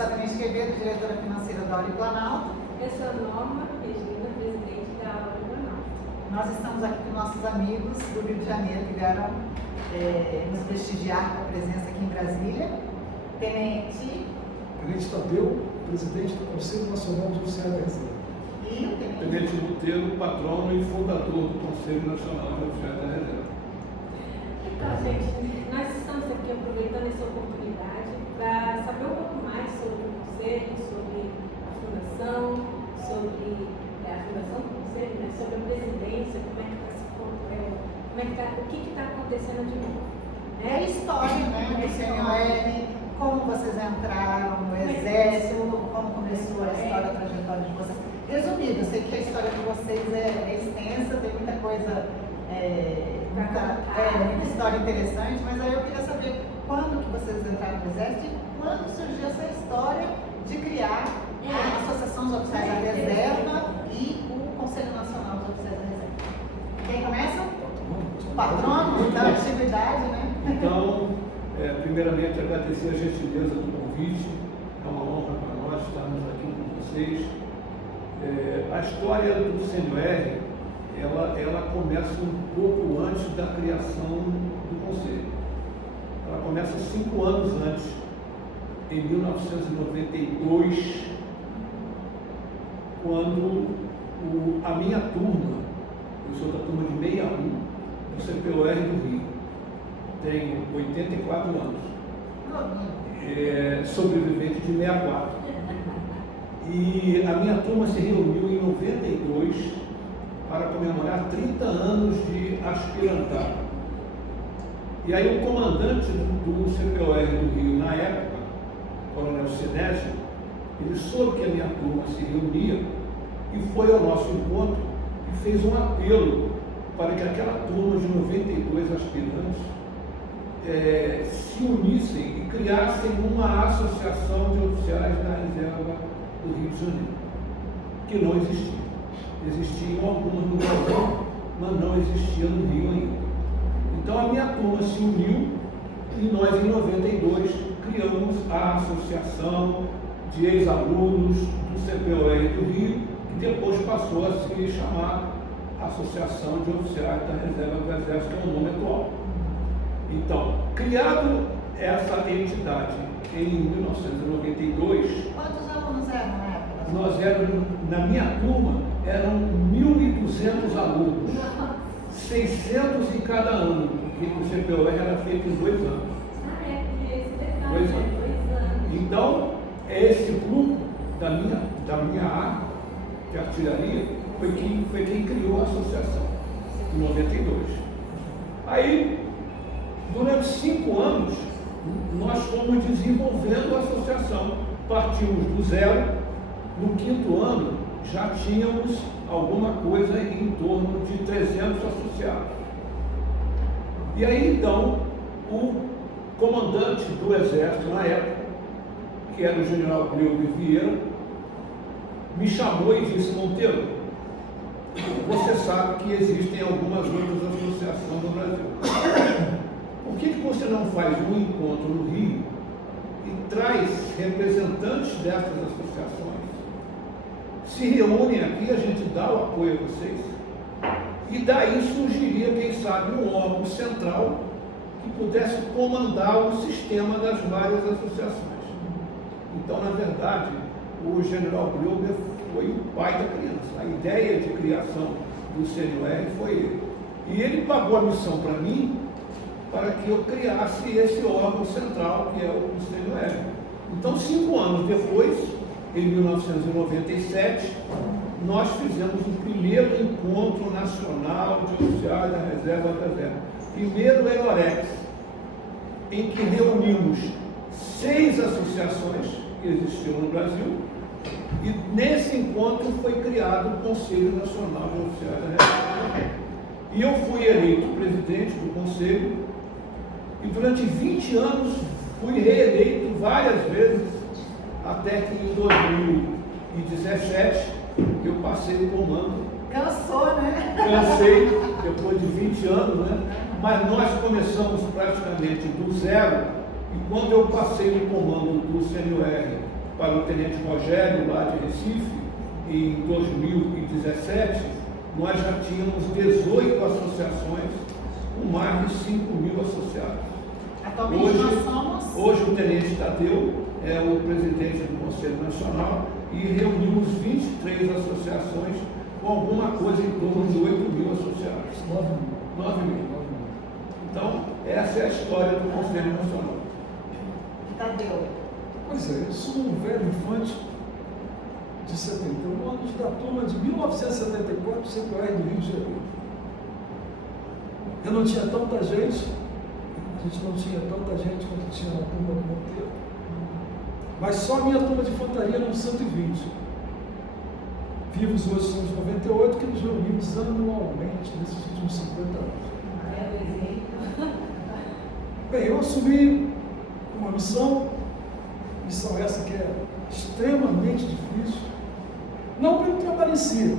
Sabinete Quevedo, diretora financeira da Auri Planalto. Eu sou a Norma Regina, presidente da Auri Planalto. Nós estamos aqui com nossos amigos do Rio de Janeiro que vieram nos prestigiar com a presença aqui em Brasília. Tenente Tadeu, presidente do Conselho Nacional de Oficiais da Reserva. E o Tenente Monteiro, patrono e fundador do Conselho Nacional de Oficiais da Reserva. Então, gente, nós estamos aqui aproveitando essa oportunidade para saber um pouco mais sobre o Conselho, sobre a fundação, sobre a fundação do Conselho, né, sobre a presidência, como é que está, o que está acontecendo de novo. É a história, né, do CNOR, como vocês entraram no Exército, como começou a história, a trajetória de vocês. Resumido, eu sei que a história de vocês é extensa, tem muita coisa, muita história interessante, mas aí eu queria saber quando que vocês entraram no Exército e quando surgiu essa história de criar a Associação dos Oficiais da Reserva e o Conselho Nacional dos Oficiais da Reserva. Quem começa? O patrono da atividade, né? Então, primeiramente, agradecer a gentileza do convite. É uma honra para nós estarmos aqui com vocês. A história do CNOR, ela começa um pouco antes da criação do Conselho. Ela começa 5 anos antes, em 1992, quando a minha turma, eu sou da turma de 61, do CPOR do Rio, tenho 84 anos, sobrevivente de 64. E a minha turma se reuniu em 92 para comemorar 30 anos de aspirantado. E aí o comandante do CPOR do Rio, na época, Coronel Sinésio, ele soube que a minha turma se reunia e foi ao nosso encontro e fez um apelo para que aquela turma de 92 aspirantes se unissem e criassem uma associação de oficiais da reserva do Rio de Janeiro, que não existia. Existiam algumas no Brasil, mas não existia no Rio ainda. Então a minha turma se uniu e nós, em 92, criamos a Associação de Ex-Alunos do CPOR do Rio, que depois passou a se chamar Associação de Oficiais da Reserva do Exército, que é o nome atual. Então, criado essa entidade em 1992... Quantos alunos eram na época? Nós éramos, na minha turma, eram 1.200 alunos, 600 em cada ano, porque o CPOR era feito em 2 anos. Esse detalhe, 2 anos. 2 anos. Então, esse grupo da minha área, de artilharia, foi quem criou a associação, em 92. Aí, durante 5 anos, nós fomos desenvolvendo a associação. Partimos do zero. No 5º ano, já tínhamos alguma coisa em torno de 300 associados. E aí, então, o comandante do Exército, na época, que era o general Gleuber Vieira, me chamou e disse: Monteiro, você sabe que existem algumas outras associações no Brasil. Por que você não faz um encontro no Rio e traz representantes dessas associações? Se reúnem aqui, a gente dá o apoio a vocês, e daí surgiria, quem sabe, um órgão central que pudesse comandar o sistema das várias associações. Então, na verdade, o general Gleuber foi o pai da criança. A ideia de criação do CNOR foi ele. E ele pagou a missão para mim, para que eu criasse esse órgão central, que é o CNOR. Então, 5 anos depois, em 1997, nós fizemos o primeiro encontro nacional de oficiais da reserva da reserva. Primeiro ENOREX, em que reunimos 6 associações que existiam no Brasil, e nesse encontro foi criado o Conselho Nacional de Oficiais da Reserva. E eu fui eleito presidente do Conselho, e durante 20 anos fui reeleito várias vezes, até que em 2017 eu passei o comando. Cansou, né? Cansei, depois de 20 anos, né? Mas nós começamos praticamente do zero, e quando eu passei o comando do CNOR para o Tenente Rogério, lá de Recife, em 2017, nós já tínhamos 18 associações com mais de 5.000 associados. Atualmente nós somos... Hoje o Tenente Tadeu é o presidente do Conselho Nacional e reunimos 23 associações com alguma coisa em torno de 8.000 associados. 9.000. Então, essa é a história do Conselho Nacional. Tadeu. Pois é, eu sou um velho infante de 71 anos, da turma de 1974 do CPR do Rio de Janeiro. Eu não tinha tanta gente, a gente não tinha tanta gente quanto tinha na turma do Monteiro, mas só a minha turma de infantaria eram 120. Vivos hoje são os 98 que nos reunimos anualmente nesses últimos 50 anos. Bem, eu assumi uma missão essa que é extremamente difícil, não pelo trabalho em si,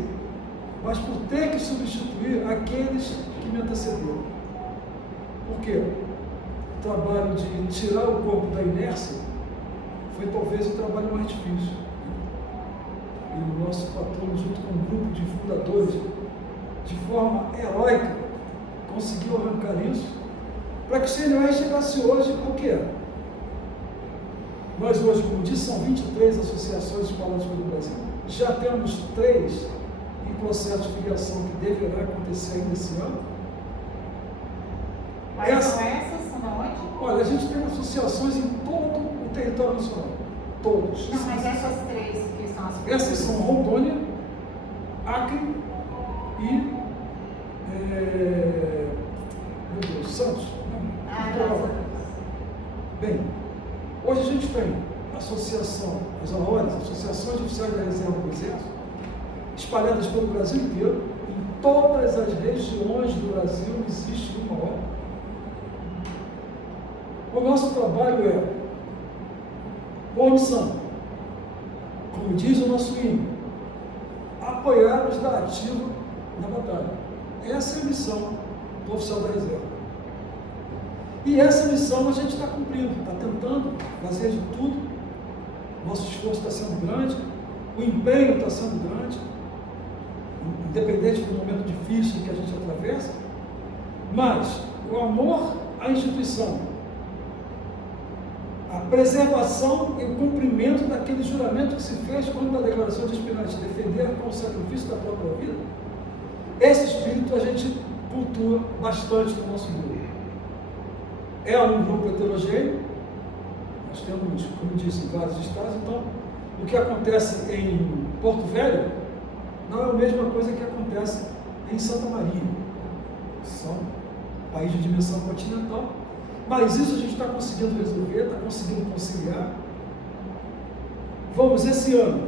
mas por ter que substituir aqueles que me antecederam. Por quê? O trabalho de tirar o corpo da inércia foi talvez o trabalho mais difícil. E o nosso patrono, junto com um grupo de fundadores, de forma heróica, conseguiu arrancar isso, para que o CNOE chegasse hoje ao que é. Nós hoje, como disse, são 23 associações espalhadas pelo Brasil. Já temos 3 em processo de filiação que deverá acontecer ainda esse ano. Quais são essas? São onde? Olha, a gente tem associações em todo o território nacional. Todos. Não, mas essas 3 que são as... Essas são Rondônia, Acre e... meu Deus, Santos. Bem, hoje a gente tem as associações de oficiais da reserva do Exército, espalhadas pelo Brasil inteiro, em todas as regiões do Brasil existe uma obra. O nosso trabalho é, por missão, como diz o nosso hino, apoiar os da ativa na batalha. Essa é a missão do oficial da reserva. E essa missão a gente está cumprindo, está tentando fazer de tudo. Nosso esforço está sendo grande, o empenho está sendo grande, independente do momento difícil que a gente atravessa, mas o amor à instituição, a preservação e o cumprimento daquele juramento que se fez quando a declaração de aspirante defender com o sacrifício da própria vida, esse espírito a gente cultua bastante no nosso grupo. É um grupo heterogêneo, nós temos, como disse, vários estados, então o que acontece em Porto Velho não é a mesma coisa que acontece em Santa Maria. São países de dimensão continental, mas isso a gente está conseguindo resolver, está conseguindo conciliar. Vamos, esse ano,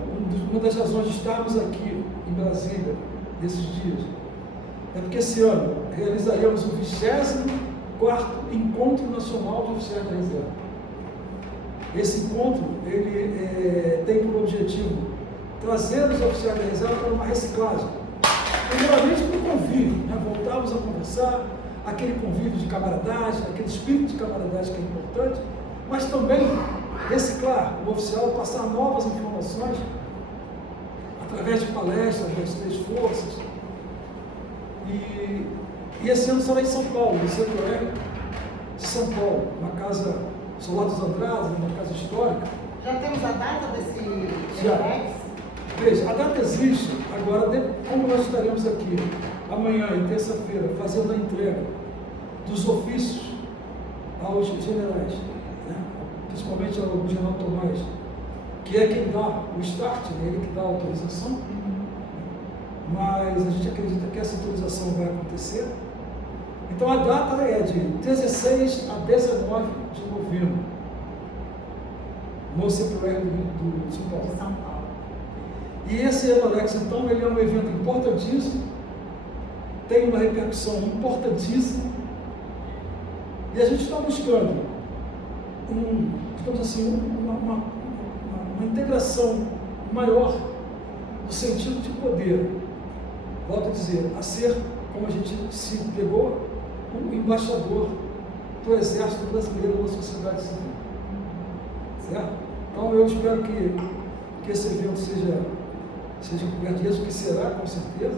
uma das razões de estarmos aqui em Brasília, nesses dias, é porque esse ano realizaremos o 24º Encontro Nacional de Oficiais da Reserva. Esse encontro, ele tem por objetivo trazer os oficiais da reserva para uma reciclagem. Primeiramente, para o convívio, né? Voltarmos a conversar, aquele convívio de camaradagem, aquele espírito de camaradagem que é importante, mas também reciclar o oficial, passar novas informações através de palestras das 3 forças. E esse ano será em São Paulo, no CPR de São Paulo, uma casa Solar dos Andrades, uma casa histórica. Já temos a data desse Já. Rex? Veja, a data existe, agora, como nós estaremos aqui amanhã e terça-feira fazendo a entrega dos ofícios aos generais, né? Principalmente ao general Tomás, que é quem dá o start, né? Ele que dá a autorização, mas a gente acredita que essa autorização vai acontecer. Então a data é de 16 a 19 de novembro, no CPR do São Paulo. De São Paulo. E esse Enolex, então, ele é um evento importantíssimo, tem uma repercussão importantíssima, e a gente está buscando digamos assim, uma integração maior no sentido de poder, volto a dizer, a ser, como a gente se pegou, o embaixador do Exército Brasileiro na sociedade civil. Certo? Então eu espero que esse evento seja coberto de êxito, que será, com certeza.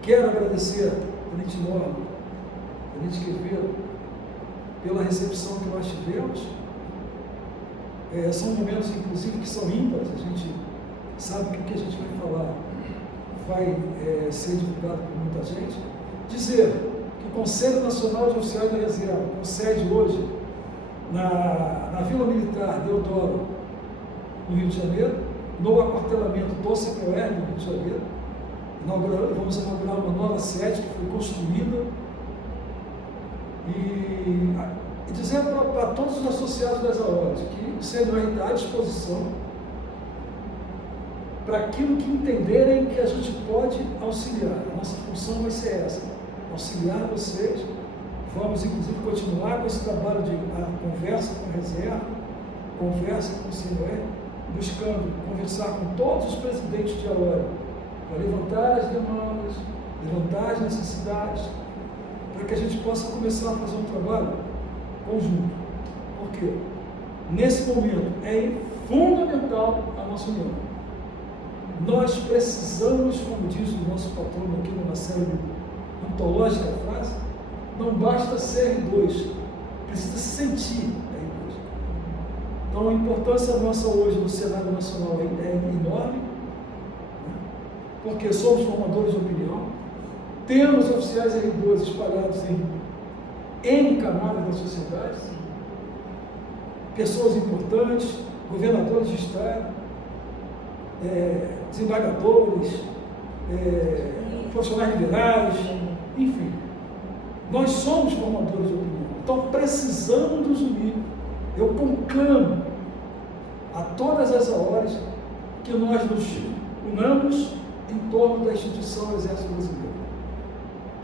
Quero agradecer a Tenente Norma, a Tenente Quevedo, pela recepção que nós tivemos. São momentos, inclusive, que são ímpares. A gente sabe que o que a gente vai falar vai ser divulgado por muita gente. Dizer que o Conselho Nacional de Oficiais da Reserva, com sede hoje na Vila Militar Deodoro, no Rio de Janeiro, no aquartelamento do CPOR, no Rio de Janeiro. Vamos inaugurar uma nova sede que foi construída. E dizer para todos os associados das AORs que o CNOR está à disposição para aquilo que entenderem que a gente pode auxiliar. A nossa função vai ser essa, auxiliar vocês. Vamos, inclusive, continuar com esse trabalho de conversa com a reserva, conversa com o CNOR, buscando conversar com todos os presidentes de AOR, para levantar as demandas, levantar as necessidades, para que a gente possa começar a fazer um trabalho conjunto. Por quê? Nesse momento é fundamental a nossa união. Nós precisamos, como diz o nosso patrono aqui numa série antológica frase, não basta ser R2, precisa se sentir R2. Então a importância nossa hoje no cenário nacional é enorme, né? Porque somos formadores de opinião, temos oficiais R2 espalhados em N camadas da sociedade, pessoas importantes, governadores de estado, desembargadores, profissionais liberais, enfim. Nós somos formadores de opinião, então precisamos nos unir. Eu conclamo a todas as AORs que nós nos unamos em torno da instituição Exército Brasileiro.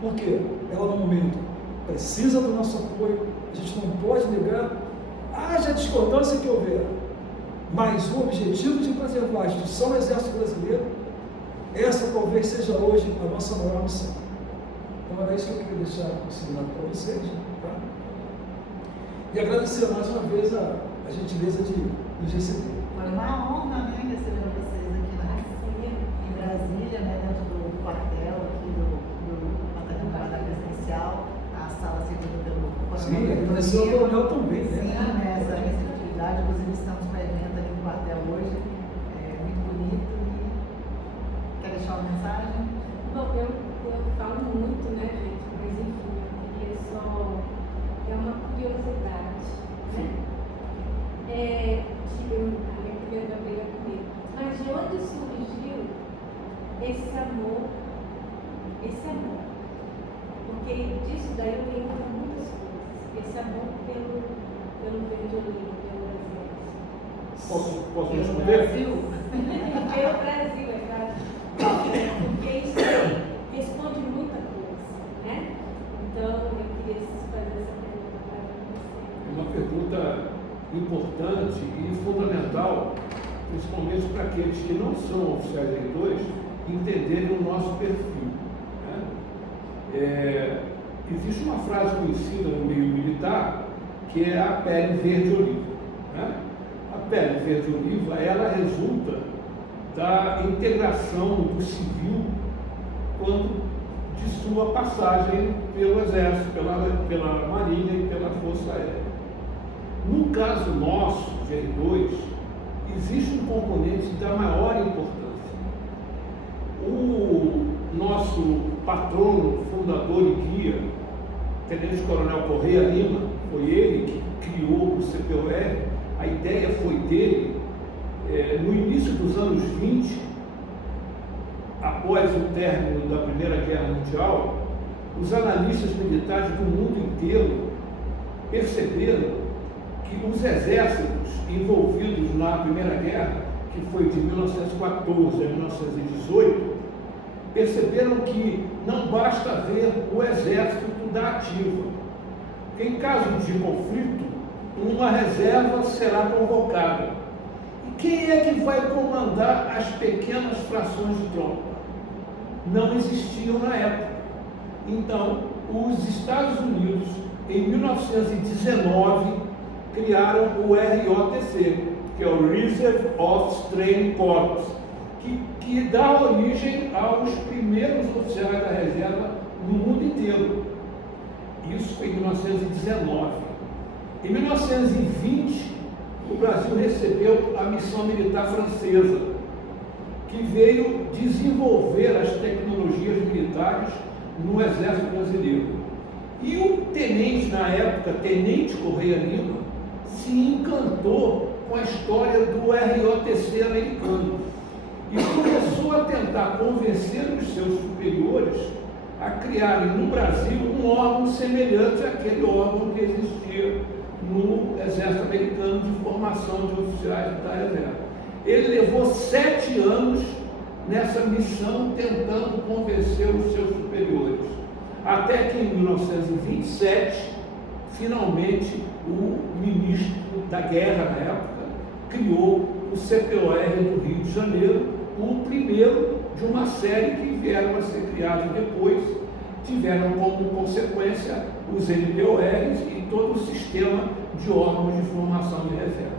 Por quê? Ela, no momento, precisa do nosso apoio, a gente não pode negar, haja discordância que houver, mas o objetivo de preservar a instituição Exército Brasileiro, essa talvez seja hoje a nossa maior missão. Então era isso que eu queria deixar consignado para vocês. Tá? E agradecer mais uma vez a gentileza de nos receber. Foi uma honra, né, receber vocês aqui em Brasília, né, dentro do quartel aqui do Batalhão Canadá Presidencial, a sala servida pelo coronel. Sim, agradecer ao coronel também, né? Sim, né, essa receptividade, inclusive estamos para evento aqui no quartel hoje, muito bonito. E quer deixar uma mensagem? Bom, eu falo muito, né, gente, mas enfim, eu queria só. É uma curiosidade, né? A minha filha briga comigo. Mas de onde surgiu esse amor? Porque disso daí eu venho para muitas coisas. Esse amor pelo verde oliva, pelo exército. Posso responder? Brasil? Pelo Brasil, é claro. Porque isso aí responde muita coisa, né? Então, eu queria fazer essa pergunta para você. É uma pergunta importante e fundamental, principalmente para aqueles que não são oficiais leitores, entenderem o nosso perfil. Né? Existe uma frase conhecida no meio militar, que é a pele verde-oliva. Né? A pele verde-oliva, ela resulta da integração do civil quando de sua passagem pelo Exército, pela Marinha e pela Força Aérea. No caso nosso, de R2, existe um componente da maior importância. O nosso patrono, fundador e guia, Tenente Coronel Correia Lima, foi ele que criou o CPOR, a ideia foi dele. No início dos anos 20, após o término da Primeira Guerra Mundial, os analistas militares do mundo inteiro perceberam que os exércitos envolvidos na Primeira Guerra, que foi de 1914 a 1918, perceberam que não basta ver o exército da ativa. Em caso de conflito, uma reserva será convocada. E quem é que vai comandar as pequenas frações de tropa? Não existiam na época. Então, os Estados Unidos, em 1919, criaram o ROTC, que é o Reserve of Training Corps, que dá origem aos primeiros oficiais da reserva no mundo inteiro. Isso foi em 1919. Em 1920, o Brasil recebeu a missão militar francesa, que veio desenvolver as tecnologias militares no Exército Brasileiro. E o tenente, na época, Tenente Correia Lima, se encantou com a história do ROTC americano e começou a tentar convencer os seus superiores a criarem no Brasil um órgão semelhante àquele órgão que existia no Exército Americano de formação de oficiais da reserva. Ele levou 7 anos nessa missão tentando convencer os seus superiores, até que em 1927, finalmente, o ministro da Guerra na época criou o CPOR do Rio de Janeiro, o primeiro de uma série que vieram a ser criados depois, tiveram como consequência os NPORs e todo o sistema de órgãos de formação de reserva.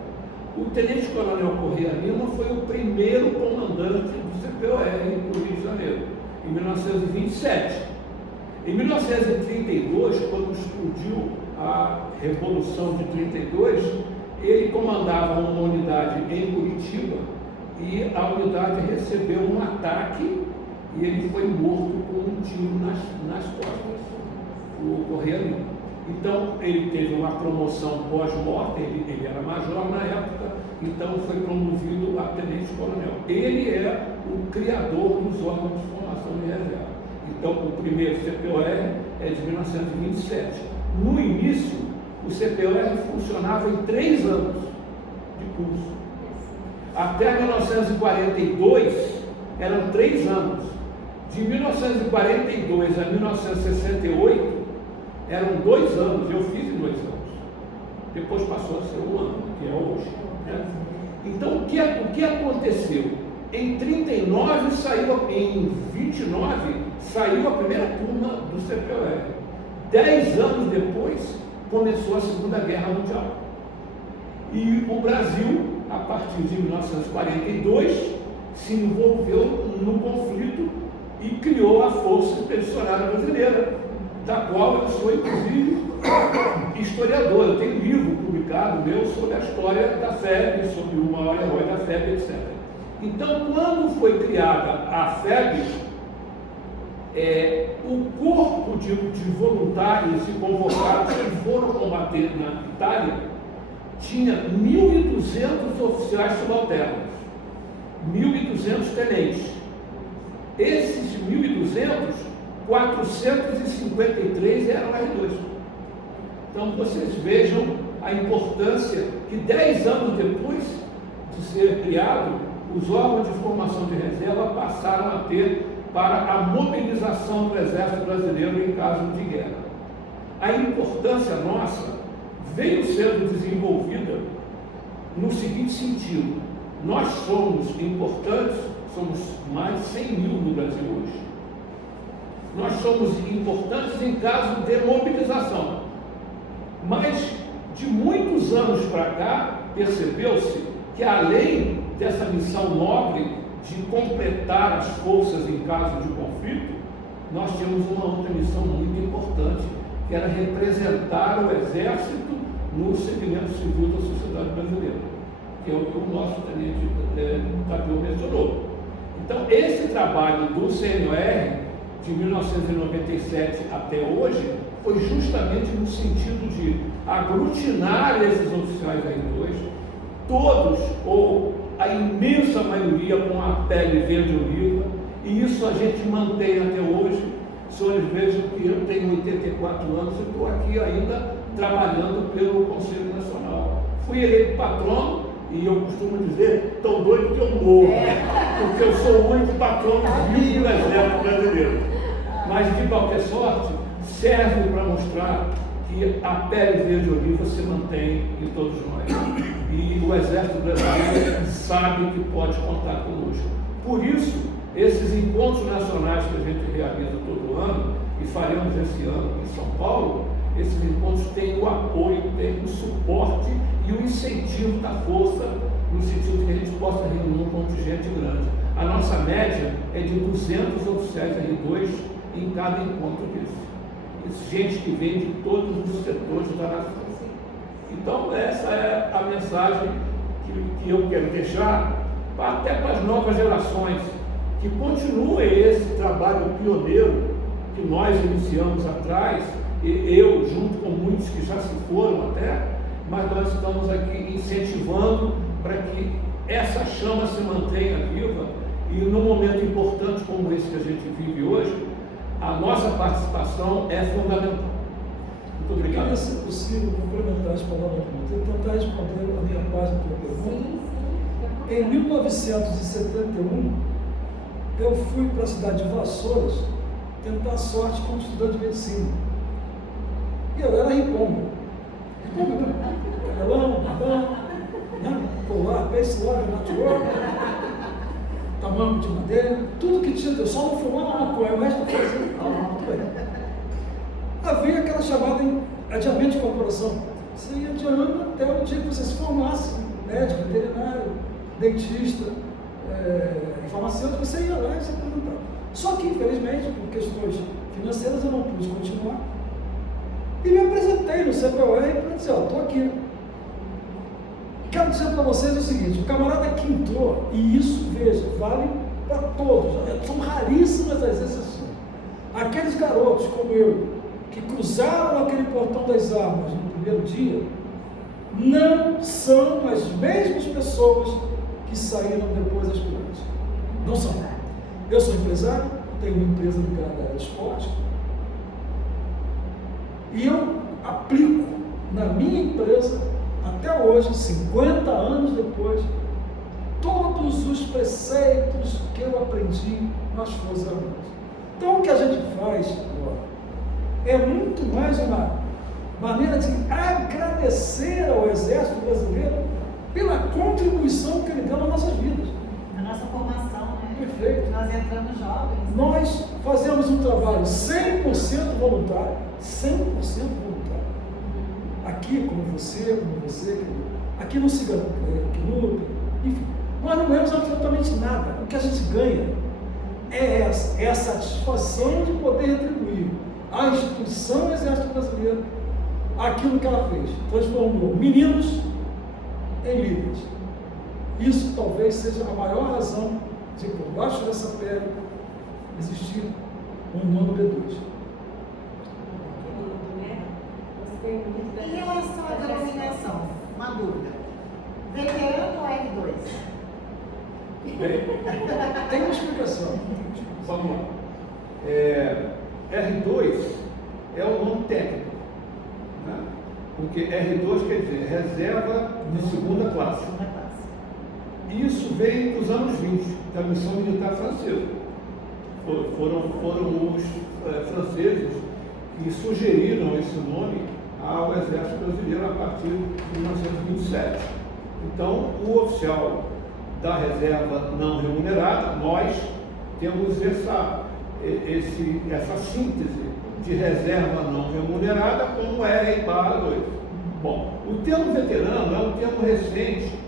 O Tenente Coronel Correia Lima foi o primeiro comandante do CPOR do Rio de Janeiro, em 1927. Em 1932, quando explodiu a Revolução de 32, ele comandava uma unidade em Curitiba e a unidade recebeu um ataque e ele foi morto com um tiro nas costas, o Correia Lima. Então, ele teve uma promoção pós-morte, ele era major na época, então foi promovido a tenente-coronel. Ele é o criador dos órgãos de formação de reserva. Então, o primeiro CPOR é de 1927. No início, o CPOR funcionava em 3 anos de curso. Até 1942, eram 3 anos. De 1942 a 1968, eram 2 anos, eu fiz em 2 anos. Depois passou a ser 1 ano, que é hoje. Né? Então, o que aconteceu? Em 39 em 29, saiu a primeira turma do CPOR. 10 anos depois, começou a Segunda Guerra Mundial. E o Brasil, a partir de 1942, se envolveu no conflito e criou a Força Expedicionária Brasileira, da qual eu sou, inclusive, historiador. Eu tenho um livro publicado meu sobre a história da FEB, sobre o maior herói da FEB, etc. Então, quando foi criada a FEB, o corpo de voluntários e convocados que foram combater na Itália tinha 1.200 oficiais subalternos, 1.200 tenentes. Esses 1.200, 453 eram R2. Então, vocês vejam a importância que 10 anos depois de ser criado, os órgãos de formação de reserva passaram a ter para a mobilização do Exército Brasileiro em caso de guerra. A importância nossa veio sendo desenvolvida no seguinte sentido: nós somos importantes, somos mais de 100 mil no Brasil hoje. Nós somos importantes em caso de mobilização, mas de muitos anos para cá, percebeu-se que além dessa missão nobre de completar as forças em caso de conflito, nós tínhamos uma outra missão muito importante, que era representar o Exército no segmento civil da sociedade brasileira, que é o que o nosso tenente Tadeu mencionou. Então, esse trabalho do CNOR, de 1997 até hoje, foi justamente no sentido de aglutinar esses oficiais R2, todos, ou a imensa maioria, com a pele verde oliva, e isso a gente mantém até hoje. Os senhores vejam que eu tenho 84 anos e estou aqui ainda trabalhando pelo Conselho Nacional. Fui eleito patrono e eu costumo dizer, tão doido que eu morro, porque eu sou o único patrono vivo do Exército Brasileiro. Mas, de qualquer sorte, serve para mostrar que a pele verde oliva se mantém em todos nós. E o Exército Brasileiro sabe que pode contar conosco. Por isso, esses encontros nacionais que a gente realiza todo ano, e faremos esse ano em São Paulo, esses encontros têm o apoio, têm o suporte e o incentivo da força no sentido que a gente possa reunir um contingente grande. A nossa média é de 200 oficiais R2 em cada encontro desse. Gente que vem de todos os setores da nação. Então, essa é a mensagem que eu quero deixar até para as novas gerações, que continue esse trabalho pioneiro que nós iniciamos atrás, e eu, junto com muitos que já se foram até, mas nós estamos aqui incentivando para que essa chama se mantenha viva e num momento importante como esse que a gente vive hoje, a nossa participação é fundamental. Muito obrigado. Queria, se possível, complementar as palavras do Monteiro, tentar responder a minha parte da tua pergunta. Em 1971, eu fui para a cidade de Vassouras tentar sorte como estudante de medicina. E eu era riponga. Riponga, né? Cabelão, barbão, né? Colar, pace logo, natural, tamanho de madeira, tudo que tinha, eu só não fumava maconha, o resto eu fazia. Muito bem. Havia aquela chamada adiamento de corporação. Você ia adiando até o dia que você se formasse, médico, veterinário, dentista, farmacêutico, você ia lá e se apresentava. Só que, infelizmente, por questões financeiras, eu não pude continuar. E me apresentei no CPOR para dizer, ó, estou aqui. Quero dizer para vocês o seguinte, o camarada que entrou, e isso, veja, vale para todos, são raríssimas as exceções. Aqueles garotos como eu, que cruzaram aquele portão das armas no primeiro dia, não são as mesmas pessoas que saíram depois aspirantes. Não são. Eu sou empresário, tenho uma empresa ligada à área de esporte, e eu aplico na minha empresa, até hoje, 50 anos depois, todos os preceitos que eu aprendi nas Forças Armadas. Então, o que a gente faz agora é muito mais uma maneira de agradecer ao Exército Brasileiro pela contribuição que ele deu nas nossas vidas. Na nossa formação, né? Perfeito. Nós entramos jovens. Nós fazemos um trabalho 100% voluntário, 100% voluntário. Aqui, como você, aqui no Cigano Clube, enfim, nós não ganhamos absolutamente nada. O que a gente ganha é a satisfação de poder retribuir à instituição Exército Brasileiro aquilo que ela fez. Transformou meninos em líderes. Isso talvez seja a maior razão de, por baixo dessa pele, existir um nono B2. Em relação à denominação, uma dúvida. Veterano ou R2? Tem uma explicação. Vamos lá. R2 é o nome técnico, né? Porque R2 quer dizer reserva de segunda classe. Isso veio dos anos 20, da missão militar francesa. Foram os franceses que sugeriram esse nome ao Exército Brasileiro a partir de 1927. Então, o oficial da reserva não remunerada, nós temos essa síntese de reserva não remunerada como R/2. Bom, o termo veterano é um termo recente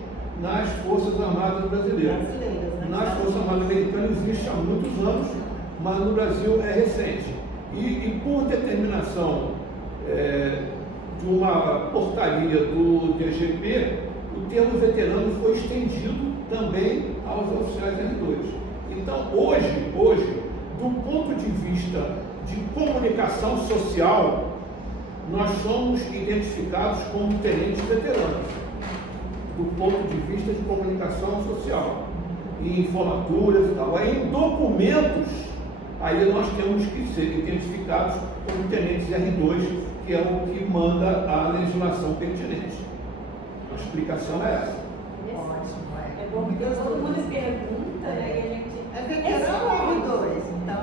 nas Forças Armadas Brasileiras. Nas Forças Armadas Americanas existe há muitos anos, mas no Brasil é recente. E por determinação de uma portaria do DGP, o termo veterano foi estendido também aos oficiais R2. Então, hoje, do ponto de vista de comunicação social, nós somos identificados como tenentes veteranos, do ponto de vista de comunicação social, em formaturas e tal. Aí, em documentos, aí nós temos que ser identificados como tenentes R2, que é o que manda a legislação pertinente. A explicação é essa. Ótimo, É bom porque todo mundo pergunta, né? E a gente... É veterano ou R2? Então.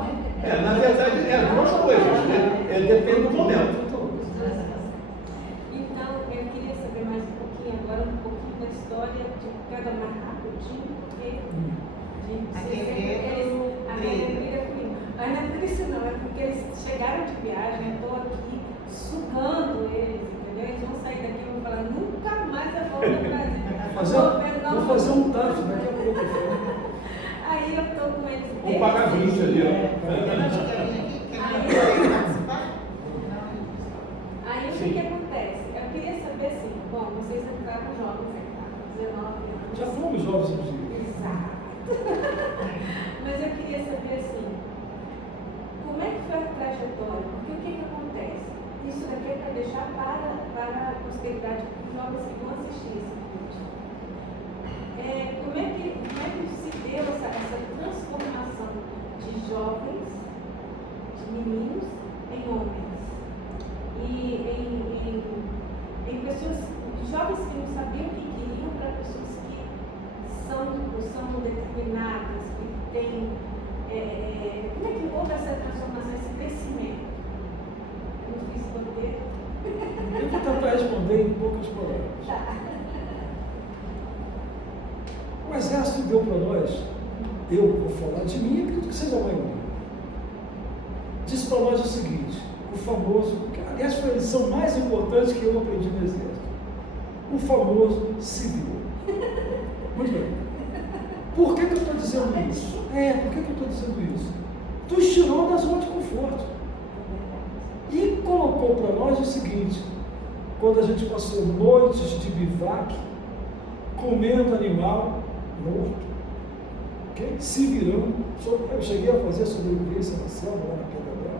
Na verdade, é duas coisas, né? Depende do momento. Então, eu queria saber mais um pouquinho agora, um pouquinho da história de cada mais rapidinho, porque mas não é por isso não, é porque eles chegaram de viagem, eu estou aqui sugando eles, entendeu? Eles vão sair daqui e vão falar, nunca mais eu volto ao Brasil. Vou fazer um TAF daqui a pouco. Aí eu estou com eles. Vou pagar 20 ali, ó. Aí o que acontece? Eu queria saber assim, bom, vocês entraram jovens aqui, 19 anos. Já fomos jovens, inclusive. Exato. Mas eu queria saber assim, como é que foi a trajetória? Porque o que acontece? Isso daqui é para deixar para a posteridade, para os jovens que vão assistir esse vídeo. Como é que se deu essa transformação de jovens, de meninos, em homens? E em pessoas, jovens que não sabiam o que queriam, para pessoas que são determinadas, que têm. Como é que houve essa transformação, esse crescimento? Eu não fiz roteiro. Eu vou tentar responder em poucas palavras. Tá. O Exército deu para nós, eu vou falar de mim, acredito que seja a maioria. Disse para nós o seguinte, o famoso, aliás foi a lição mais importante que eu aprendi no Exército, o famoso civil. Muito bem. Por que eu estou dizendo isso? Por que eu estou dizendo isso? Nos tirou da zona de conforto. E colocou para nós o seguinte, quando a gente passou noites de bivac, comendo animal morto, okay? Se virando, eu cheguei a fazer sobrevivência na selva, lá na Pedra Brava,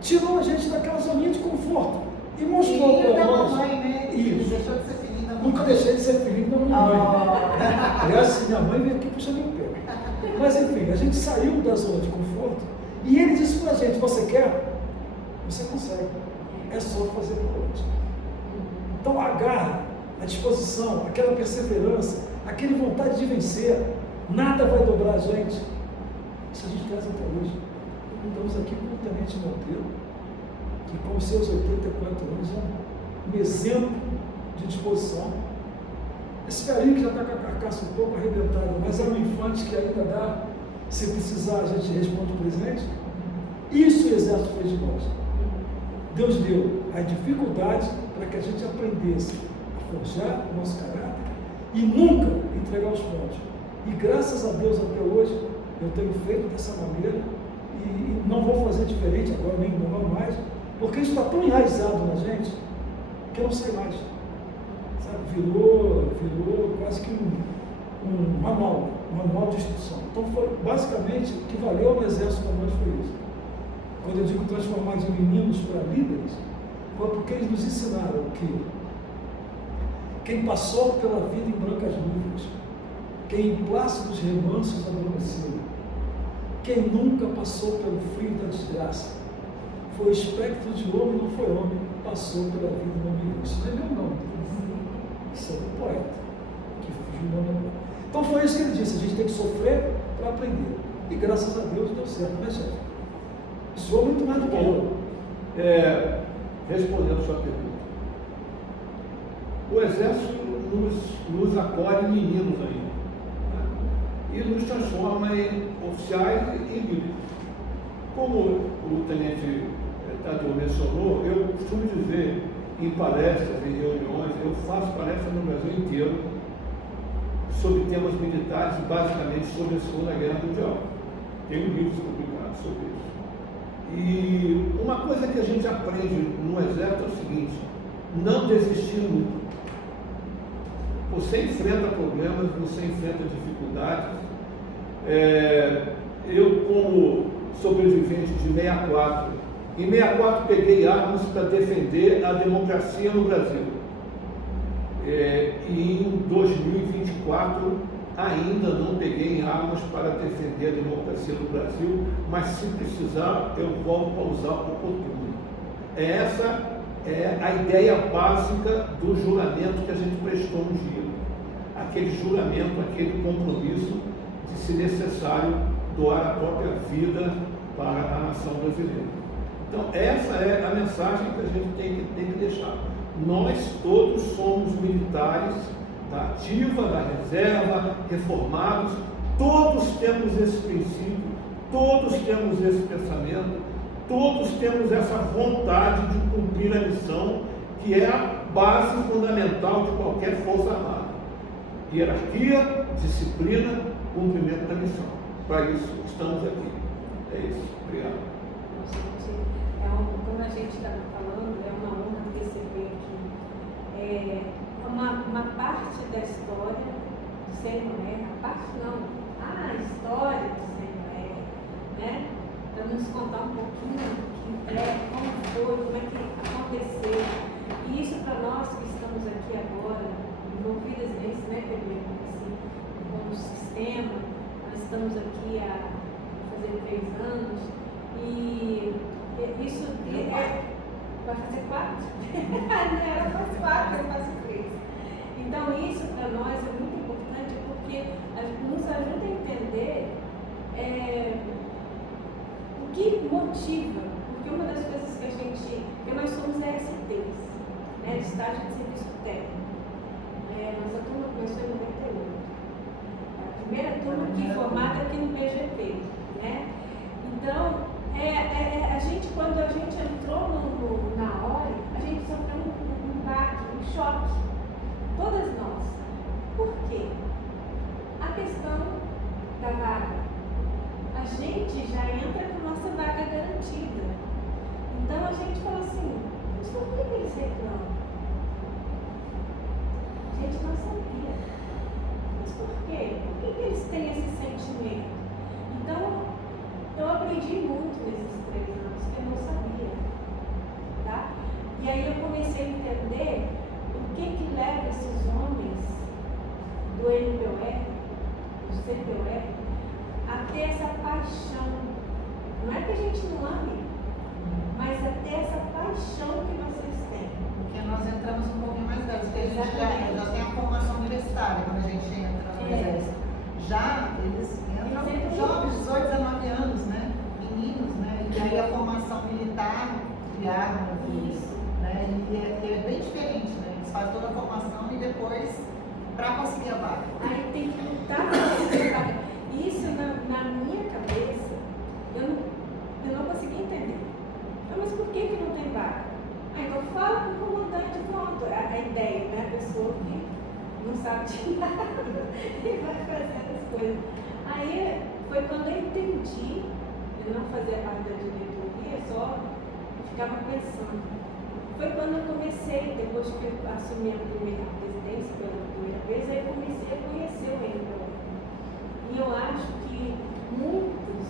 tirou a gente daquela zoninha de conforto e mostrou para nós. Mamãe, né? Isso. Deixou de ser filhinho da mamãe. Nunca deixei de ser filhinho da minha mãe. Aliás, minha mãe veio aqui puxando meu pé. Mas enfim, a gente saiu da zona de conforto e ele disse para a gente, você quer? Você consegue. É só fazer por onde. Então a garra, a disposição, aquela perseverança, aquela vontade de vencer, nada vai dobrar a gente. Isso a gente traz até hoje. Estamos aqui com o Tenente Monteiro, que com os seus 84 anos é um exemplo de disposição. Esse velhinho que já está com a carcaça um pouco arrebentada, mas é um infante que ainda dá, se precisar a gente responde o presente. Isso o Exército fez de nós. Deus deu as dificuldades para que a gente aprendesse a forjar o nosso caráter e nunca entregar os pontos. E graças a Deus até hoje eu tenho feito dessa maneira e não vou fazer diferente agora, nem não mais, porque isso está tão enraizado na gente que eu não sei mais. Sabe? Virou quase que um manual de instrução. Então foi basicamente o que valeu no Exército para nós foi isso. Quando eu digo transformar de meninos para líderes, foi porque eles nos ensinaram que quem passou pela vida em brancas nuvens, quem em plácidos remansos adormeceu, quem nunca passou pelo frio da desgraça, foi espectro de homem, não foi homem, passou pela vida e não viveu. Isso não é meu nome. Isso é do poeta, que fugiu do nome. Então foi isso que ele disse, a gente tem que sofrer para aprender. E graças a Deus deu certo, né, chefe? Sou muito mais do que eu. Respondendo a sua pergunta, o Exército nos acolhe meninos ainda, né? E nos transforma em oficiais e líderes. Como o tenente Tadeu mencionou, eu costumo dizer em palestras, em reuniões, eu faço palestras no Brasil inteiro sobre temas militares, basicamente sobre a Segunda Guerra Mundial. Tenho livros publicados sobre isso. E uma coisa que a gente aprende no Exército é o seguinte: não desistir nunca. Você enfrenta problemas, você enfrenta dificuldades. Eu, como sobrevivente de 64, em 64 peguei armas para defender a democracia no Brasil. E em 2024 ainda não peguei armas para defender a democracia no Brasil, mas se precisar eu volto a usar o coturno. Essa é a ideia básica do juramento que a gente prestou um dia. Aquele juramento, aquele compromisso de, se necessário, doar a própria vida para a nação brasileira. Então essa é a mensagem que a gente tem que deixar. Nós todos somos militares da ativa, da reserva, reformados, todos temos esse princípio, todos temos esse pensamento, todos temos essa vontade de cumprir a missão que é a base fundamental de qualquer força armada. Hierarquia, disciplina, cumprimento da missão. Para isso, estamos aqui. É isso. Obrigado. Como a gente estava falando, é uma honra receber aqui uma parte da história do Sem-Noé, a história do Sem-Noé, né? Para nos contar um pouquinho como foi, como é que aconteceu. E isso para nós que estamos aqui agora, envolvidas nesse, né, assim, como sistema, nós estamos aqui há fazer 3 anos, e isso vai fazer 4? Ela faz 4, eu faço 3. Então isso para nós é muito importante porque nos ajuda a entender o que motiva, porque uma das coisas que nós somos ESTs, né, estágio de serviço técnico. Nossa turma começou em 98. A primeira turma aqui formada aqui no PGP, né? Então, quando a gente entrou na hora, a gente sofreu um baque, um choque. Todas nós. Por quê? A questão da vaga. A gente já entra com a nossa vaga garantida. Então a gente fala assim, mas por que eles reclamam? A gente não sabia. Mas por quê? Por que eles têm esse sentimento? Então, eu aprendi muito nesses 3 anos, que eu não sabia. Tá? E aí eu comecei a entender o que leva esses homens do NPOE, do CPOE, a ter essa paixão. Não é que a gente não ame, mas a ter essa paixão que vocês têm. Porque nós entramos um pouquinho mais velhos, porque a gente já tem a formação universitária quando a gente entra no exército. Já eles entram jovens, 18, 19 anos, né? Meninos, né? E aí a formação militar de armas, né? E é bem diferente, né? Eles fazem toda a formação e depois, para conseguir a vaga. Aí tem que lutar para conseguir a vaga. Isso na minha cabeça, eu não consegui entender. Mas por que não tem vaga? Então fala com o comandante, pronto. A ideia, né? A pessoa que não sabe de nada e vai fazendo as coisas. Aí foi quando eu entendi, eu não fazia parte da diretoria, só ficava pensando. Foi quando eu comecei, depois que eu assumi a primeira presidência pela primeira vez, aí eu comecei a conhecer o NPOE. E eu acho que muitos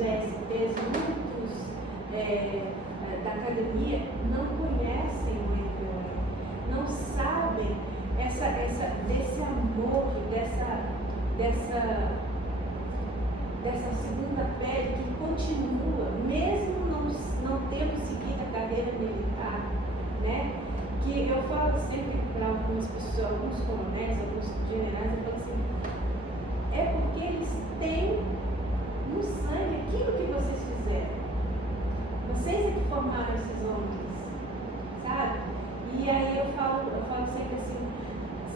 ESTs, muitos da academia não conhecem o NPOE, não sabem desse amor, dessa segunda pele que continua, mesmo não tendo seguido a carreira militar, né? Que eu falo sempre para algumas pessoas, alguns coronéis, alguns generais, eu falo assim, é porque eles têm no sangue aquilo que vocês fizeram. Vocês é que formaram esses homens, sabe? E aí eu falo sempre assim,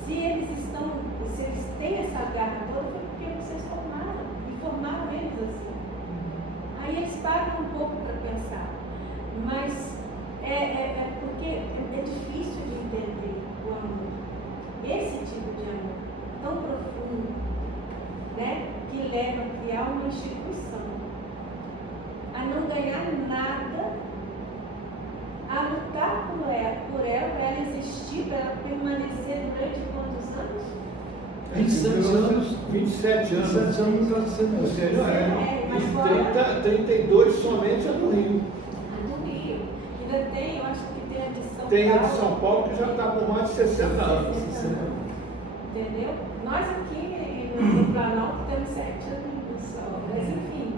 se eles têm essa garra toda, foi porque vocês formaram, e formaram eles assim. Aí eles param um pouco para pensar, mas é porque é difícil de entender o amor, esse tipo de amor tão profundo, né, que leva a criar uma instituição, a não ganhar nada, a lutar por ela, para ela existir, para ela permanecer durante quantos anos? 27 anos. 27 anos. 27 anos está sendo. Ou seja, mas e fora- 32 somente a do Rio. Do Rio. Ainda tem, eu acho que tem a de São Paulo. Tem a de São Paulo que já está por mais de 60 anos. Entendeu? Nós aqui no Planalto temos 7 anos só, mas enfim.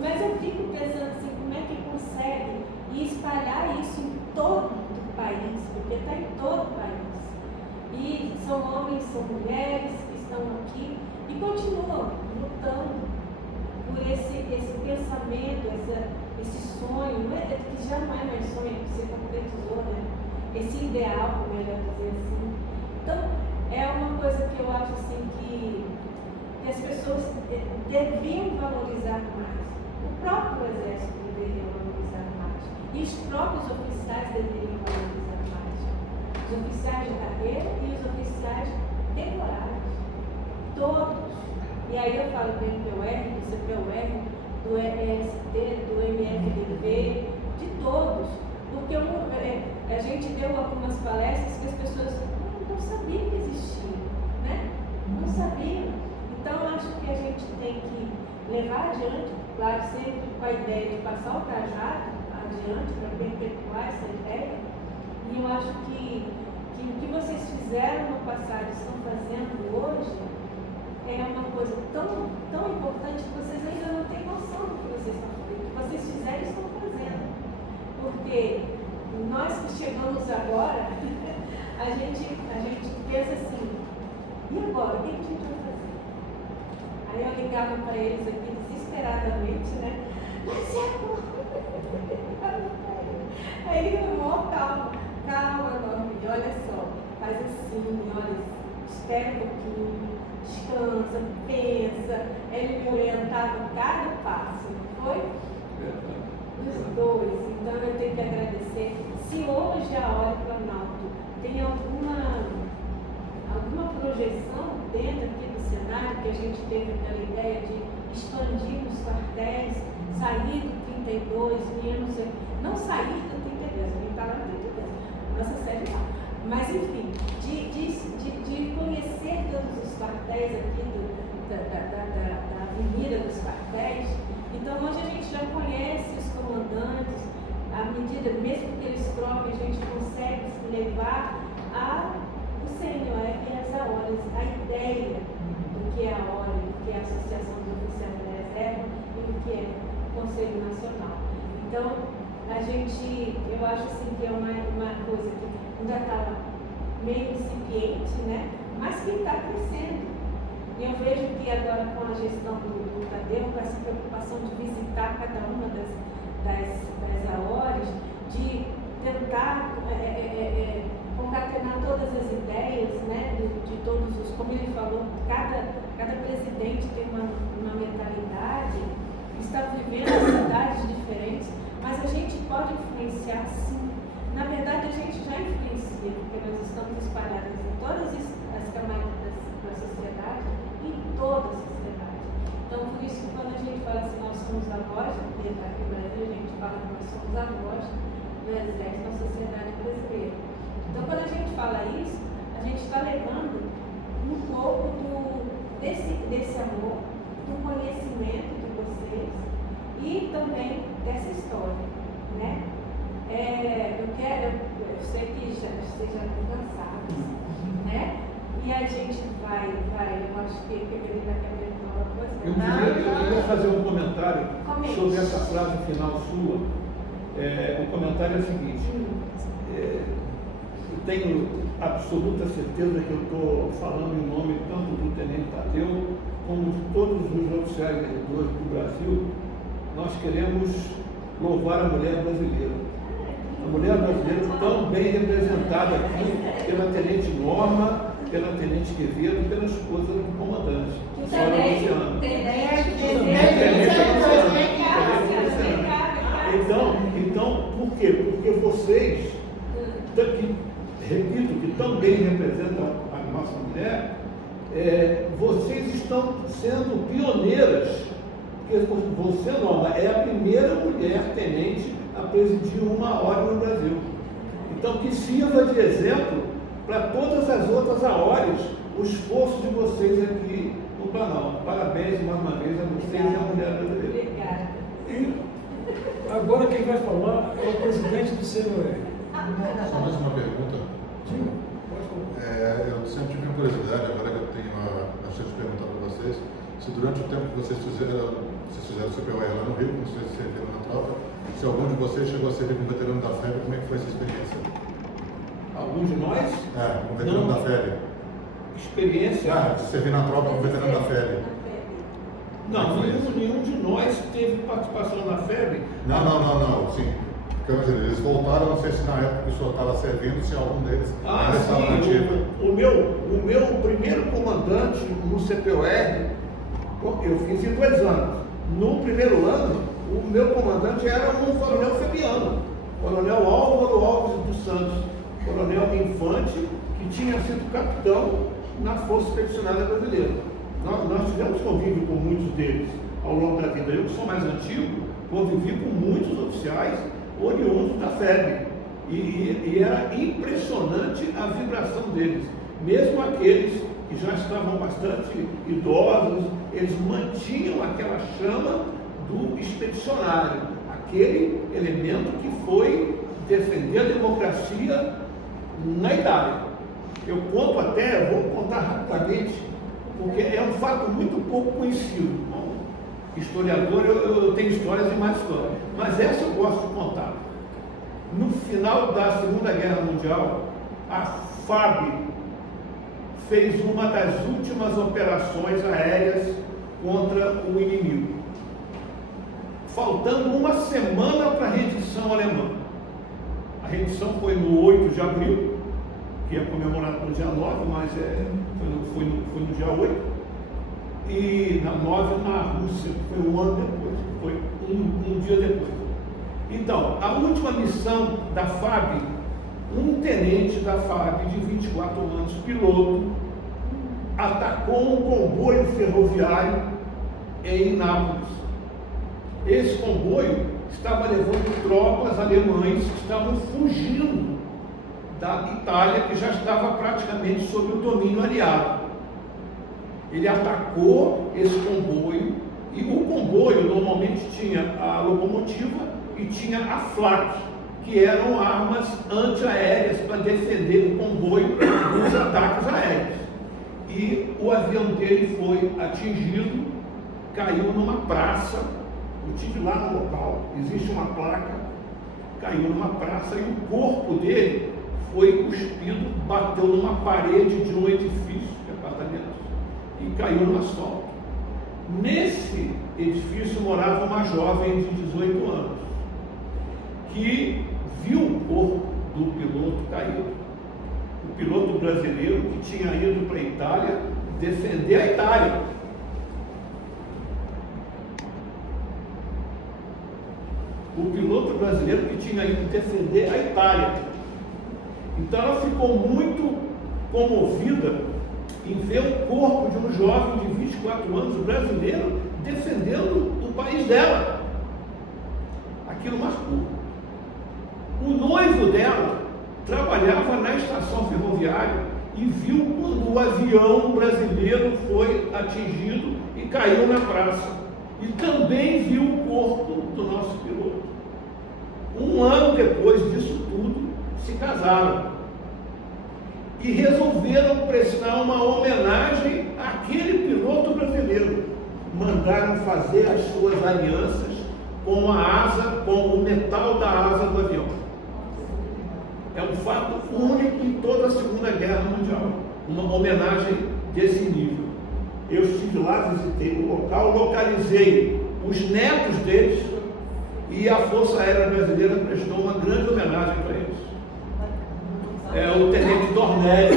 Mas eu fico pensando assim, como é que consegue espalhar isso em todo o país, porque está em todo o país. E são homens, são mulheres que estão aqui e continuam lutando por esse pensamento, esse sonho, que já não é mais sonho, que se concretizou, né? Esse ideal, melhor dizer assim. Então, é uma coisa que eu acho assim que as pessoas deviam valorizar mais. O próprio exército deveria valorizar mais. E os próprios oficiais deveriam valorizar mais. os oficiais de carreira e os oficiais temporários. Todos. E aí eu falo do MPUR, do CPUR, do EST, do MFDV, de todos. Porque a gente deu algumas palestras que as pessoas não sabiam que existia, né? Não sabiam. Então eu acho que a gente tem que levar adiante, claro, sempre com a ideia de passar o cajado adiante para perpetuar essa ideia. E eu acho que o que vocês fizeram no passado e estão fazendo hoje é uma coisa tão, tão importante que vocês ainda não têm noção do que vocês estão fazendo. O que vocês fizeram e estão fazendo. Porque nós que chegamos agora, a gente pensa assim, e agora? O que a gente vai fazer? Aí eu ligava para eles aqui desesperadamente, né? Mas é agora? Aí ele falou, calma, Norma, olha só, faz assim, olha, espera um pouquinho, descansa, pensa. Ele me orientava cada passo, não foi? Os dois. Então eu tenho que agradecer. Se hoje a Aura Planalto tem alguma projeção dentro aqui do cenário, que a gente teve aquela ideia de expandir os quartéis, sair do 32, não sair do 32, a gente está lá no 32, nossa sede lá. Mas enfim, de conhecer todos os quartéis aqui da avenida dos quartéis. Então hoje a gente já conhece os comandantes, à medida, mesmo que eles troquem, a gente consegue levar o CNOR e as AORs, a ideia do que é a AOR, do que é a Associação dos Oficiais da Reserva e do que é o Conselho Nacional. Então, eu acho assim que é uma coisa que ainda está meio incipiente, né? Mas que está crescendo. E eu vejo que agora com a gestão do Tadeu, com essa preocupação de visitar cada uma das AORs, de tentar concatenar todas as ideias, né, de todos os, como ele falou, cada presidente tem uma mentalidade, está vivendo cidades diferentes, mas a gente pode influenciar sim. Na verdade, a gente já influencia, porque nós estamos espalhados em todas as camadas da sociedade e em toda a sociedade. Então, por isso que quando a gente fala assim, nós somos a voz, aqui no Brasil a gente fala que nós somos a voz do exército da sociedade brasileira. Então, quando a gente fala isso, a gente está levando um pouco desse amor, do conhecimento de vocês e também dessa história, né? Eu sei que vocês já estão cansados, né? E a gente vai, eu acho que ele vai querer falar uma coisa. Eu queria fazer um comentário sobre essa frase final sua. O comentário é o seguinte, eu tenho absoluta certeza que eu estou falando em nome tanto do Tenente Tadeu, como de todos os oficiais do Brasil. Nós queremos louvar a mulher brasileira. A mulher brasileira tão bem representada aqui pela Tenente Norma, pela Tenente Quevedo e pela esposa do comandante, senhora Luciana. Então, por quê? Porque vocês, repito, que tão bem representam a nossa mulher, vocês estão sendo pioneiras, porque você, Norma, é a primeira mulher tenente a presidir uma AOR no Brasil. Então, que sirva de exemplo para todas as outras AORs o esforço de vocês aqui no Planalto. Parabéns mais uma vez a vocês e a mulher brasileira. Obrigada. E agora quem vai falar é o presidente do CNOR. Só mais uma pergunta. Sim, pode falar. Eu sempre tive uma curiosidade, agora que eu tenho a chance de perguntar para vocês, se durante o tempo que vocês fizeram o CPUR lá no Rio, como vocês serviram na tropa, se algum de vocês chegou a servir como veterano da FEB, como é que foi essa experiência? Alguns de nós? Como veterano da FEB. Experiência? Servir na tropa como veterano da FEB. Não, nenhum de nós teve participação na FEB. Não, sim. Quer dizer, eles voltaram, não sei se na época que o senhor estava servindo, se algum deles ainda estava nativo. O meu primeiro comandante no CPUR, eu fiz em 2 anos. No primeiro ano, o meu comandante era um coronel febiano, coronel Álvaro Alves dos Santos. Coronel Infante, que tinha sido capitão na Força Expedicionária Brasileira. Nós tivemos convívio com muitos deles ao longo da vida. Eu, que sou mais antigo, convivi com muitos oficiais oriundos da FEB. E era impressionante a vibração deles. Mesmo aqueles que já estavam bastante idosos, eles mantinham aquela chama do expedicionário, aquele elemento que foi defender a democracia na Itália. Eu conto até, vou contar rapidamente, porque é um fato muito pouco conhecido. Como historiador, eu tenho histórias e mais histórias, mas essa eu gosto de contar. No final da Segunda Guerra Mundial, a FAB fez uma das últimas operações aéreas contra o inimigo, faltando uma semana para a rendição alemã. A rendição foi no 8 de abril, que é comemorado no dia 9, mas foi no dia 8, e na 9 na Rússia, foi um ano depois, foi um dia depois. Então, a última missão da FAB, um tenente da FAB de 24 anos, piloto, atacou um comboio ferroviário em Nápoles. Esse comboio estava levando tropas alemães que estavam fugindo da Itália, que já estava praticamente sob o domínio aliado. Ele atacou esse comboio, e o comboio normalmente tinha a locomotiva e tinha a flak, que eram armas antiaéreas para defender o comboio dos ataques aéreos. E o avião dele foi atingido, caiu numa praça. Eu estive lá no local, existe uma placa, caiu numa praça e o corpo dele foi cuspido, bateu numa parede de um edifício de apartamentos e caiu no asfalto. Nesse edifício morava uma jovem de 18 anos, que viu o corpo do piloto caído. O piloto brasileiro que tinha ido para a Itália defender a Itália. O piloto brasileiro que tinha ido defender a Itália. Então ela ficou muito comovida em ver o corpo de um jovem de 24 anos brasileiro defendendo o país dela. Aquilo marcou. O noivo dela trabalhava na estação ferroviária e viu quando o avião brasileiro foi atingido e caiu na praça. E também viu o corpo do nosso piloto. Um ano depois disso tudo, se casaram. E resolveram prestar uma homenagem àquele piloto brasileiro. Mandaram fazer as suas alianças com a asa, com o metal da asa do avião. É um fato único em toda a Segunda Guerra Mundial. Uma homenagem desse nível. Eu estive lá, visitei o local, localizei os netos deles e a Força Aérea Brasileira prestou uma grande homenagem para eles. É o Tenente Dornelli,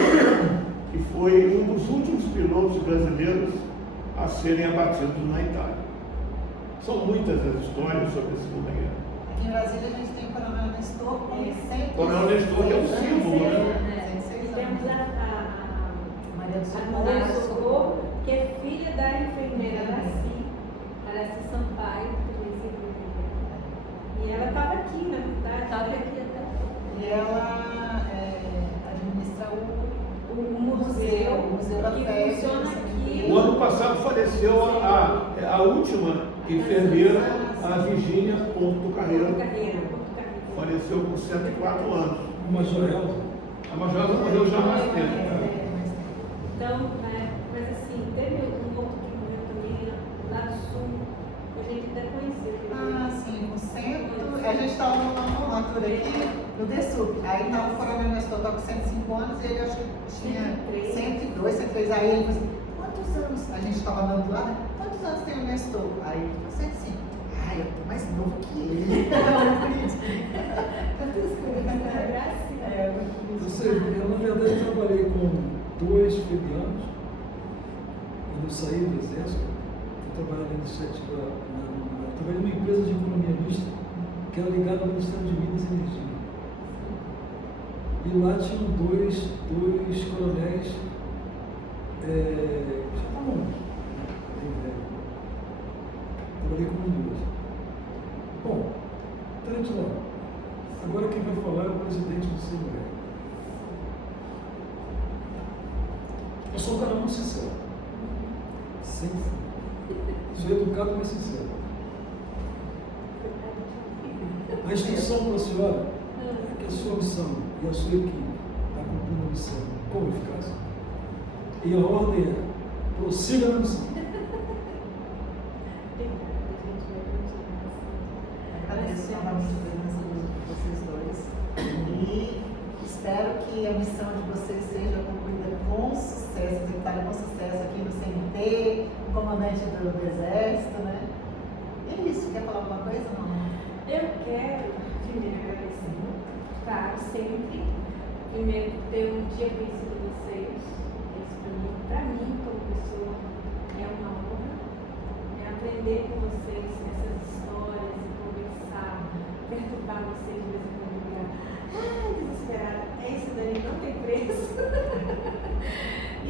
que foi um dos últimos pilotos brasileiros a serem abatidos na Itália. São muitas as histórias sobre a Segunda Guerra. Aqui em Brasília a gente tem o Coronel Nestor com 106 Coronel Nestor, que é o símbolo, né? 106 Temos anos. a Maria do Maria do Socorro, que é filha da enfermeira Araci Sampaio, e ela estava aqui, na verdade, estava aqui até. E ela administra o museu da que FEB, funciona aqui. O ano passado faleceu a última enfermeira, a Virgínia Porto Carreiro. Faleceu com 104 anos. O Major Elza. A Major Elza morreu já há mais tempo. Então, mas assim, teve um outro que morreu também lá do sul, que a gente até conheceu. Ah, sim, com 100. A gente estava numa formatura aqui no DSUP. Aí estava o Coronel Nestor, estava com 105 anos e ele acho que tinha 102, 103. Aí ele falou assim: quantos anos? A gente estava andando lá, né? Quantos anos tem o Nestor? Aí ele falou: 105. Ai, eu tô mais novo que ele. Eu, na verdade, trabalhei com 2 filianos. Quando eu saí do Exército, eu trabalhava na iniciativa, trabalhei numa empresa de economia mista, que era ligada ao Ministério de Minas e Energia. E lá tinham dois coronéis, já estavam bem velhos. Trabalhei com duas. Bom, tanto lá. Agora quem vai falar é o presidente do Assembleia. Eu sou um cara muito sincero. Sempre. Sou educado, mas sincero. A instrução para a senhora é que a sua missão e a sua equipe está cumprindo a missão com eficácia. E a ordem é: prossiga na missão. Agradeço novamente a presença de vocês dois e espero que a missão de vocês seja concluída com sucesso, executada com sucesso aqui no CNT, o comandante do Exército, né? E é isso, quer falar alguma coisa, não? Eu quero, primeiro, agradecer, claro, sempre. Primeiro, ter um dia conhecido vocês. Isso para mim, como pessoa, é uma honra. É aprender com vocês essas histórias e conversar, perturbar vocês de vez em quando. Desesperada. Esse daí não tem preço. E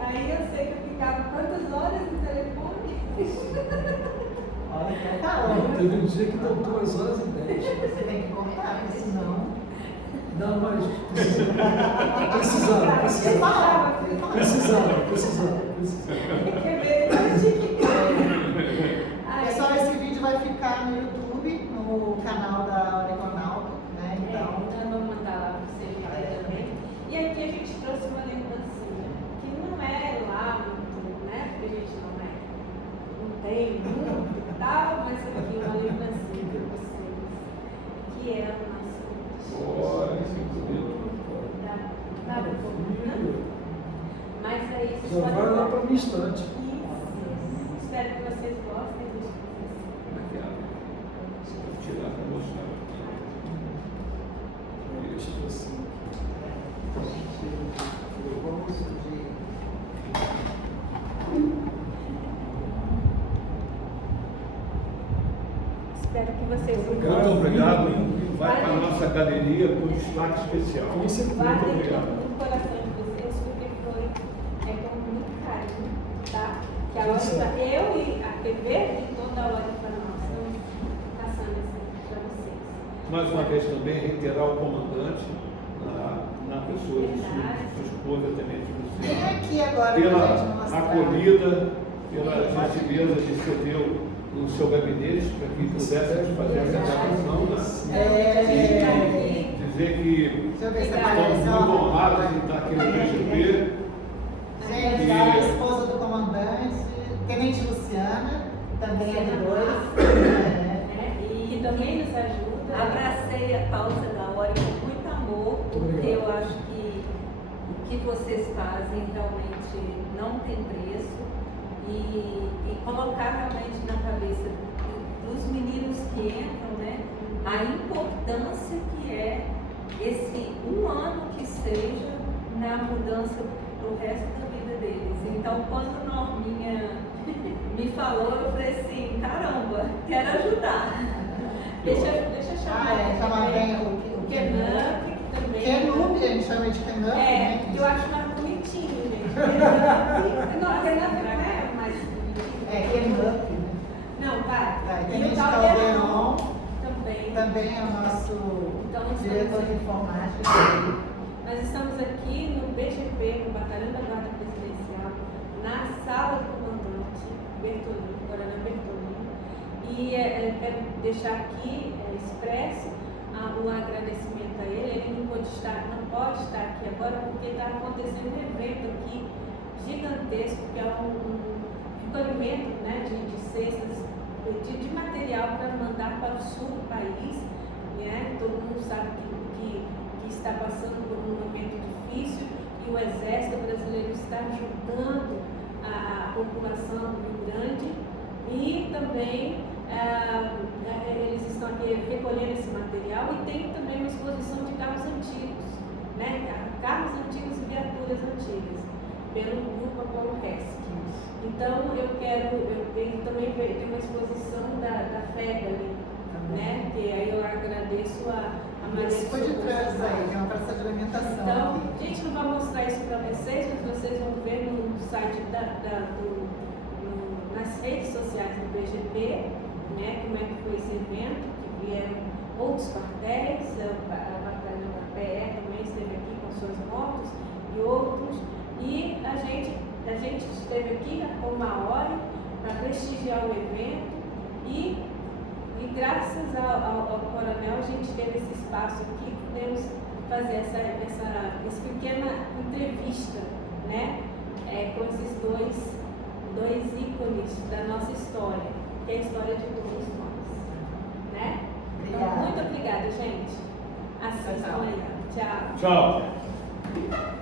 aí eu sei que eu ficava quantas horas no telefone? Olha, então tá bom. Teve um dia que deu 2h10. Você tem que cortar, porque senão. Não, mas precisava. Pessoal, esse vídeo vai ficar no YouTube, no canal da Oriconauta, né? Então, Então vamos mandar lá para vocês verem também. E aqui a gente trouxe uma lembrancinha, que não é lá muito, né? Porque a gente não tem muito e tal, mas aqui uma lembrancinha para vocês, que é o nosso Olha, que bonito. Mas é isso. Já vai lá para a minha estante. Isso. Espero que vocês gostem disso. Vou tirar para mostrar. Tipo assim. Espero que vocês Muito obrigado. Vai para a nossa galeria com destaque especial. Com certeza. Muito Guardem obrigado. no coração de vocês, porque foi com muito carinho, tá? Que a hora eu e a TV e toda hora para nós estamos passando isso para vocês. Mais uma vez também reiterar o comandante na pessoa de sua esposa, Tenente vem Luciana, aqui agora pra gente pela mostrar. acolhida, pela gentileza de ceder no seu gabinete para que pudesse fazer essa gravação, e dizer que Deixa eu ver se estamos aparece. muito honrados de estar aqui no BGP. Gente, a esposa do comandante, Tenente Luciana, também é de dois. E também nos ajuda. Abracei a causa da Ori com muito amor, porque eu acho que o que vocês fazem realmente não tem preço e colocar realmente na cabeça dos meninos que entram, né, a importância que é esse um ano que seja na mudança para o resto da vida deles. Então, quando Norminha me falou, eu falei assim, caramba, quero ajudar. Deixa eu chamar. Chamar bem o Kenup, que também. Kenup, a gente chama de Kenup, né? Eu acho mais bonitinho, gente. Não, Kenup não é mais bonitinho. Kenup, né? Não, vai. E Tenente o Caldeirão também. também é o nosso Então, diretor de informática. Nós estamos aqui no BGP, no Batalhão da Guarda Presidencial, na sala do comandante Bertolini, Coronel Bertolini. E quero deixar aqui expresso o agradecimento a ele. Ele não pode estar aqui agora porque está acontecendo um evento aqui gigantesco, que é um recolhimento, né, de cestas de material para mandar para o sul do país. Né? Todo mundo sabe que está passando por um momento difícil e o Exército Brasileiro está ajudando a população do Rio Grande e também eles estão aqui recolhendo esse material e tem também uma exposição de carros antigos, né? Carros antigos e viaturas antigas, pelo grupo Apollo Hesc. Então eu tenho também uma exposição da FEB ali, né? Que aí eu agradeço a Maria Isso foi de do trás Socorro. aí, é uma praça de alimentação. Então, a gente não vai mostrar isso para vocês, mas vocês vão ver no site nas redes sociais do BGP, né, como é que foi esse evento, que vieram outros quartéis, a Batalhão da PE também esteve aqui com suas motos e outros, e a gente esteve aqui com uma hora para prestigiar o evento e graças ao coronel a gente teve esse espaço aqui, pudemos fazer essa pequena entrevista, né, com esses dois ícones da nossa história, que é a história de todos nós, né? Então, Obrigada. muito obrigada, gente. Assistam aí. Tchau. Tchau.